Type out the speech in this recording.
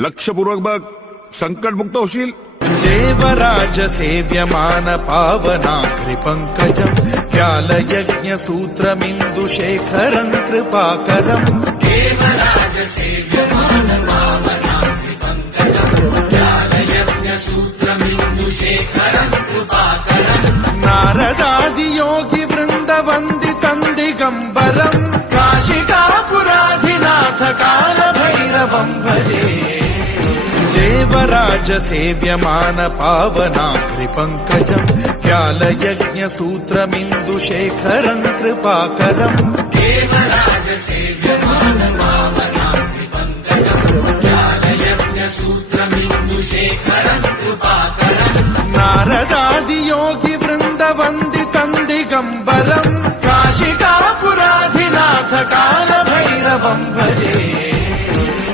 लक्षपूर्वक बघ, संकट मुक्त होशील. देवराज सेव्यमान पावनाघ्रि पंकजम् व्यालयज्ञ सूत्रमिन्दुशेखरम् कृपाकरम्. देवराज सेव्यमान पावनाघ्रि पंकजम् व्यालयज्ञ सूत्रमिन्दुशेखरम् कृपाकरम्. नारदादि योगि वृन्द वन्दितम् दिगम्बरम् काशिकापुराधिनाथ काल भैरवम् भजे. देवराज सेव्यमान पावनाघ्रि पंकजम् व्यालयज्ञ सूत्रमिन्दुशेखरम् कृपाकरम्. देवराज सेव्यमान पावनाघ्रि पंकजम् व्यालयज्ञ सूत्रमिन्दुशेखरम्